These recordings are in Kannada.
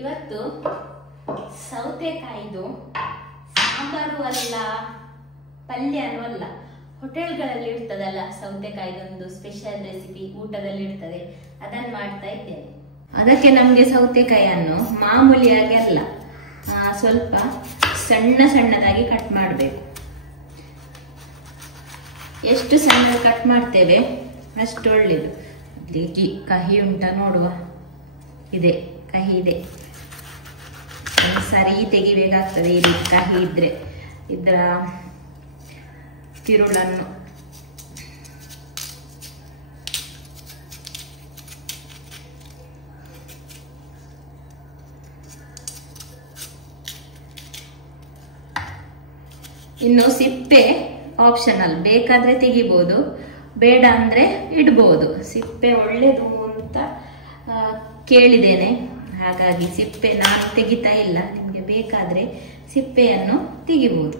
ಇವತ್ತು ಸೌತೆಕಾಯಿದು ಸಾಂಬಾರು ಅಲ್ಲ, ಪಲ್ಯನೂ ಅಲ್ಲ, ಹೋಟೆಲ್ಗಳಲ್ಲಿ ಇರ್ತದಲ್ಲ ಸೌತೆಕಾಯಿದೊಂದು ಸ್ಪೆಷಲ್ ರೆಸಿಪಿ ಊಟದಲ್ಲಿ ಇರ್ತದೆ, ಅದನ್ನು ಮಾಡ್ತಾ ಇದ್ದೇನೆ. ಅದಕ್ಕೆ ನಮಗೆ ಸೌತೆಕಾಯಿಯನ್ನು ಮಾಮೂಲಿಯಾಗಿ ಅಲ್ಲ, ಸ್ವಲ್ಪ ಸಣ್ಣ ಸಣ್ಣದಾಗಿ ಕಟ್ ಮಾಡಬೇಕು. ಎಷ್ಟು ಸಣ್ಣ ಕಟ್ ಮಾಡ್ತೇವೆ ಅಷ್ಟು ಒಳ್ಳೇದು. ಕಹಿ ಉಂಟ ನೋಡುವ, ಇದೆ ಕಹಿ ಇದೆ, ಸರಿ ತೆಗಿಬೇಕಾಗ್ತದೆ. ಈ ರೀತಿ ಕಹಿ ಇದ್ರೆ ಇದರ ತಿರುಳನ್ನು ಇನ್ನು ಸಿಪ್ಪೆ ಆಪ್ಷನಲ್, ಬೇಕಾದ್ರೆ ತೆಗಿಬಹುದು, ಬೇಡ ಅಂದ್ರೆ ಇಡ್ಬೋದು. ಸಿಪ್ಪೆ ಒಳ್ಳೇದು ಅಂತ ಕೇಳಿದ್ದೇನೆ, ಹಾಗಾಗಿ ಸಿಪ್ಪೆ ನಾನು ತೆಗಿತಾ ಇಲ್ಲ. ನಿಮಗೆ ಬೇಕಾದ್ರೆ ಸಿಪ್ಪೆಯನ್ನು ತೆಗಿಬಹುದು.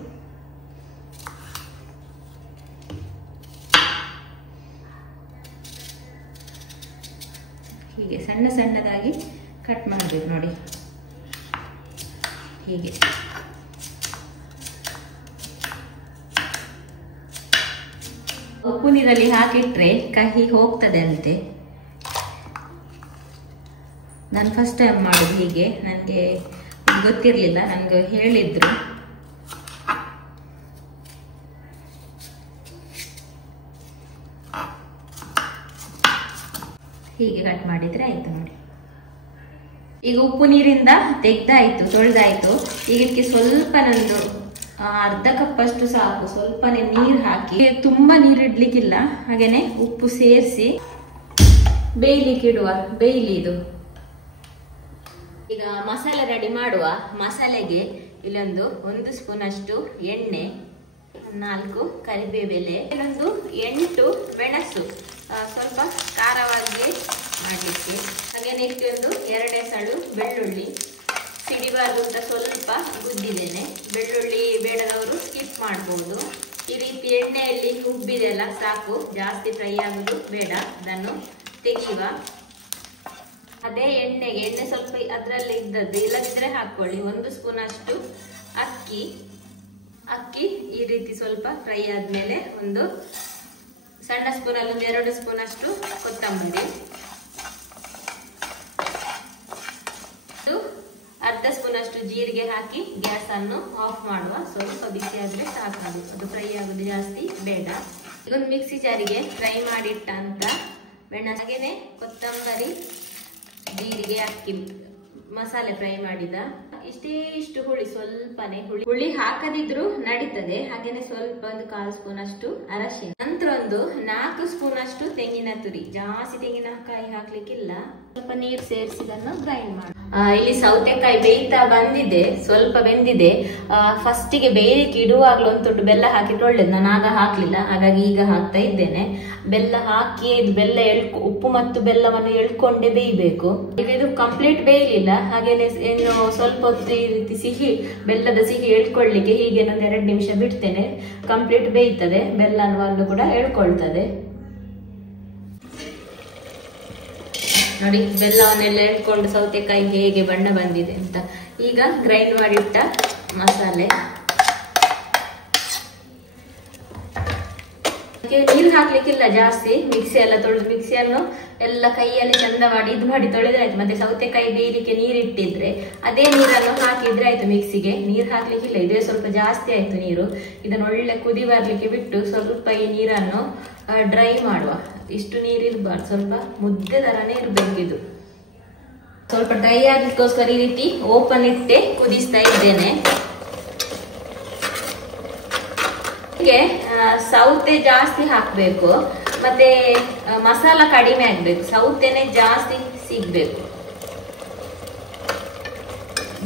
ಹೀಗೆ ಸಣ್ಣ ಸಣ್ಣದಾಗಿ ಕಟ್ ಮಾಡಬೇಕು ನೋಡಿ, ಹೀಗೆ. ಉಪ್ಪು ನೀರಲ್ಲಿ ಹಾಕಿಟ್ರೆ ಕಹಿ ಹೋಗ್ತದೆ ಅಂತೆ. ನಾನು ಫಸ್ಟ್ ಟೈಮ್ ಮಾಡೋದು ಹೀಗೆ, ನನಗೆ ಗೊತ್ತಿರಲಿಲ್ಲ, ನನಗೆ ಹೇಳಿದ್ರು. ಹೀಗೆ ಕಟ್ ಮಾಡಿದ್ರೆ ಆಯ್ತು ನೋಡಿ. ಈಗ ಉಪ್ಪು ನೀರಿಂದ ತೆಗ್ದಾಯ್ತು, ತೊಳೆದಾಯ್ತು. ಈಗ ಇದಕ್ಕೆ ಸ್ವಲ್ಪ ನಂದು ಅರ್ಧ ಕಪ್ ಅಷ್ಟು ಸಾಕು, ಸ್ವಲ್ಪನೇ ನೀರು ಹಾಕಿ, ತುಂಬಾ ನೀರು ಇಡ್ಲಿಕ್ಕಿಲ್ಲ, ಹಾಗೇನೆ ಉಪ್ಪು ಸೇರಿಸಿ ಬೇಯ್ಲಿಕ್ಕೆ ಇಡುವ. ಬೇಯ್ಲಿ ಇದು. ಈಗ ಮಸಾಲೆ ರೆಡಿ ಮಾಡುವ. ಮಸಾಲೆಗೆ ಇಲ್ಲೊಂದು 1 ಸ್ಪೂನ್ ಅಷ್ಟು ಎಣ್ಣೆ, 4 ಕರಿಬೇವು ಎಲೆ, ಇಲ್ಲೊಂದು 8 ಮೆಣಸು, ಸ್ವಲ್ಪ ಖಾರವಾಗಿ ಮಾಡಲಿಕ್ಕೆ. ಹಾಗೇನೆ ಇದಕ್ಕೆ ಒಂದು 2 ಎಸಳು ಬೆಳ್ಳುಳ್ಳಿ, ಸಿಡಿಬಾರ್ದು ಅಂತ ಸ್ವಲ್ಪ ಗುದ್ದಿದ್ದೇನೆ. ಬೆಳ್ಳುಳ್ಳಿ ಬೇಡದವರು ಸ್ಕಿಪ್ ಮಾಡ್ಬೋದು. ಈ ರೀತಿ ಎಣ್ಣೆಯಲ್ಲಿ ಉಬ್ಬಿದೆಲ್ಲ ಸಾಕು, ಜಾಸ್ತಿ ಫ್ರೈ ಆಗೋದು ಬೇಡ. ಅದನ್ನು ತೆಗೆಯುವ. ಅದೇ ಎಣ್ಣೆ ಸ್ವಲ್ಪ ಅದರಲ್ಲಿ ಇದ್ದದ್ದು, ಇಲ್ಲದಿದ್ರೆ ಹಾಕೊಳ್ಳಿ. 1 ಸ್ಪೂನ್ ಅಷ್ಟು ಅಕ್ಕಿ ಈ ರೀತಿ ಸ್ವಲ್ಪ ಫ್ರೈ ಆದ್ಮೇಲೆ ಒಂದು ಸಣ್ಣ ಸ್ಪೂನ್ ಅಲ್ಲಿ 2 ಸ್ಪೂನ್ ಅಷ್ಟು ಕೊತ್ತಂಬರಿ, ಅರ್ಧ ಸ್ಪೂನ್ ಅಷ್ಟು ಜೀರಿಗೆ ಹಾಕಿ ಗ್ಯಾಸ್ ಅನ್ನು ಆಫ್ ಮಾಡುವ. ಸ್ವಲ್ಪ ಬಿಸಿ ಆದ್ರೆ ಸಾಕಾಗುತ್ತೆ, ಅದು ಫ್ರೈ ಆಗೋದು ಜಾಸ್ತಿ ಬೇಡ. ಇದೊಂದು ಮಿಕ್ಸಿ ಜಾರಿಗೆ ಫ್ರೈ ಮಾಡಿಟ್ಟ ಅಂತ ಮೆಣಸು, ಹಾಗೇನೆ ಕೊತ್ತಂಬರಿ, ಜೀರಿಗೆ, ಅಕ್ಕಿ, ಮಸಾಲೆ ಫ್ರೈ ಮಾಡಿದ ಇಷ್ಟು ಹುಳಿ, ಸ್ವಲ್ಪನೇ ಹುಳಿ ಹಾಕದಿದ್ರು ನಡೀತದೆ. ಹಾಗೇನೆ ಸ್ವಲ್ಪ ಒಂದು 1/4 ಸ್ಪೂನ್ ಅಷ್ಟು ಅರಶಿನ, ನಂತರ ಒಂದು 4 ಸ್ಪೂನ್ ಅಷ್ಟು ತೆಂಗಿನ ತುರಿ. ಜಾಸ್ತಿ ತೆಂಗಿನಕಾಯಿ ಹಾಕ್ಲಿಕ್ಕಿಲ್ಲ. ಸ್ವಲ್ಪ ನೀರು ಸೇರಿಸಿದನ್ನು ಗ್ರೈಂಡ್ ಮಾಡಿ. ಇಲ್ಲಿ ಸೌತೆಕಾಯಿ ಬೇಯ್ತಾ ಬಂದಿದೆ, ಸ್ವಲ್ಪ ಬೆಂದಿದೆ. ಫಸ್ಟಿಗೆ ಬೇಯಲಿಕ್ಕೆ ಇಡುವಾಗ್ಲೂ ಒಂದು ತೊಟ್ಟು ಬೆಲ್ಲ ಹಾಕಿಟ್ಟು ಒಳ್ಳೇದು. ನಾನು ಆಗ ಹಾಕ್ಲಿಲ್ಲ, ಹಾಗಾಗಿ ಈಗ ಹಾಕ್ತಾ ಇದ್ದೇನೆ. ಬೆಲ್ಲ ಹಾಕಿ ಇದು ಬೆಲ್ಲ ಉಪ್ಪು ಮತ್ತು ಬೆಲ್ಲವನ್ನು ಎಳ್ಕೊಂಡೆ ಬೇಯಬೇಕು. ಈಗ ಇದು ಕಂಪ್ಲೀಟ್ ಬೇಯಲಿಲ್ಲ, ಹಾಗೇನೆ ಇನ್ನು ಸ್ವಲ್ಪ ಹೊತ್ತು ಈ ರೀತಿ ಬೆಲ್ಲದ ಸಿಹಿ ಎಳ್ಕೊಳ್ಳಿಕ್ಕೆ ಹೀಗೆ 2 ನಿಮಿಷ ಬಿಡ್ತೇನೆ. ಕಂಪ್ಲೀಟ್ ಬೇಯ್ತದೆ, ಬೆಲ್ಲವನ್ನು ಕೂಡ ಎಳ್ಕೊಳ್ತದೆ ನೋಡಿ. ಬೆಲ್ಲವನ್ನೆಲ್ಲ ಎಳ್ಕೊಂಡು ಸೌತೆಕಾಯಿ ಹೇಗೆ ಬಣ್ಣ ಬಂದಿದೆ ಅಂತ. ಈಗ ಗ್ರೈಂಡ್ ಮಾಡಿಟ್ಟ ಮಸಾಲೆ, ನೀರು ಹಾಕ್ಲಿಕ್ಕಿಲ್ಲ ಜಾಸ್ತಿ. ಮಿಕ್ಸಿ ಎಲ್ಲ ತೊಳೆದು, ಮಿಕ್ಸಿಯನ್ನು ಎಲ್ಲ ಕೈಯಲ್ಲಿ ಚಂದ ಮಾಡಿ ಇದು ಮಾಡಿ ತೊಳೆದ್ರೆ ಆಯ್ತು. ಮತ್ತೆ ಸೌತೆಕಾಯಿ ಬೇಯಲಿಕ್ಕೆ ನೀರಿಟ್ಟಿದ್ರೆ ಅದೇ ನೀರನ್ನು ಹಾಕಿದ್ರೆ ಆಯ್ತು. ಮಿಕ್ಸಿಗೆ ನೀರು ಹಾಕ್ಲಿಕ್ಕಿಲ್ಲ, ಇದೇ ಸ್ವಲ್ಪ ಜಾಸ್ತಿ ಆಯ್ತು ನೀರು. ಇದನ್ನು ಒಳ್ಳೆ ಕುದಿ ಬರ್ಲಿಕ್ಕೆ ಬಿಟ್ಟು ಸ್ವಲ್ಪ ಈ ನೀರನ್ನು ಡ್ರೈ ಮಾಡುವ. ಇಷ್ಟು ನೀರು ಇರಬಾರ್ದು, ಸ್ವಲ್ಪ ಮುದ್ದೆ ತರನೇ ಇರ್ಬೇಕು ಇದು. ಸ್ವಲ್ಪ ಡ್ರೈ ಆಗ್ಲಿಕ್ಕೋಸ್ಕರ ಈ ರೀತಿ ಓಪನ್ ಇಟ್ಟೆ ಕುದಿಸ್ತಾ ಇದ್ದೇನೆ. ಹೀಗೆ ಸೌತೆ ಜಾಸ್ತಿ ಹಾಕ್ಬೇಕು, ಮತ್ತೆ ಮಸಾಲ ಕಡಿಮೆ ಆಗ್ಬೇಕು. ಸೌತೆನೆ ಜಾಸ್ತಿ ಸಿಗ್ಬೇಕು,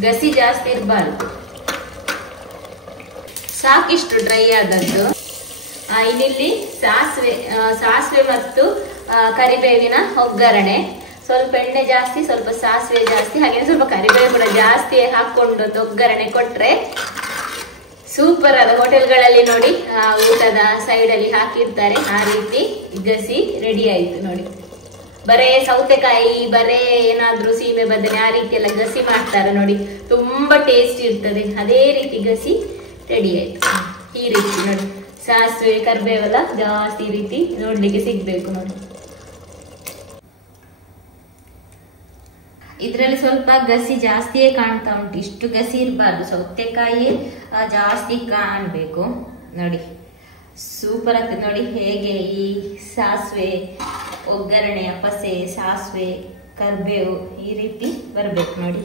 ಗಸಿ ಜಾಸ್ತಿ ಇರಬಾರ್ದು. ಸಾಕಿಷ್ಟು ಡ್ರೈ ಆದದ್ದು. ಇಲ್ಲಿ ಸಾಸಿವೆ ಮತ್ತು ಕರಿಬೇವಿನ ಒಗ್ಗರಣೆ. ಸ್ವಲ್ಪ ಎಣ್ಣೆ ಜಾಸ್ತಿ, ಸ್ವಲ್ಪ ಸಾಸಿವೆ ಜಾಸ್ತಿ, ಹಾಗೆ ಸ್ವಲ್ಪ ಕರಿಬೇವು ಕೂಡ ಜಾಸ್ತಿ ಹಾಕೊಂಡು ಒಗ್ಗರಣೆ ಕೊಟ್ರೆ ಸೂಪರ್ ಆದ. ಹೋಟೆಲ್ಗಳಲ್ಲಿ ನೋಡಿ ಊಟದ ಸೈಡ್ ಅಲ್ಲಿ ಹಾಕಿರ್ತಾರೆ, ಆ ರೀತಿ ಗಸಿ ರೆಡಿ ಆಯ್ತು ನೋಡಿ. ಬರೇ ಸೌತೆಕಾಯಿ ಬರೇ ಏನಾದ್ರೂ ಸೀಮೆ ಬದನೆ ಆ ರೀತಿ ಎಲ್ಲ ಗಸಿ ಮಾಡ್ತಾರೆ ನೋಡಿ, ತುಂಬಾ ಟೇಸ್ಟ್ ಇರ್ತದೆ. ಅದೇ ರೀತಿ ಗಸಿ ರೆಡಿ ಆಯ್ತು. ಈ ರೀತಿ ನೋಡಿ, ಸಾಸಿವೆ ಕರಿಬೇವೆಲ್ಲ ಜಾಸ್ತಿ ಈ ರೀತಿ ನೋಡ್ಲಿಕ್ಕೆ ಸಿಗ್ಬೇಕು ನೋಡಿ. ಇದ್ರಲ್ಲಿ ಸ್ವಲ್ಪ ಗಸಿ ಜಾಸ್ತಿಯೇ ಕಾಣ್ತಾ ಉಂಟು, ಇಷ್ಟು ಗಸಿ ಇರಬಾರ್ದು, ಸೌತೆಕಾಯಿ ಜಾಸ್ತಿ ಕಾಣ್ಬೇಕು ನೋಡಿ. ಸೂಪರ್ ಆಗ್ತದೆ ನೋಡಿ ಹೇಗೆ ಈ ಸಾಸಿವೆ ಒಗ್ಗರಣೆಯ ಪಸೆ, ಸಾಸಿವೆ ಕರಿಬೇವು ಈ ರೀತಿ ಬರ್ಬೇಕು ನೋಡಿ.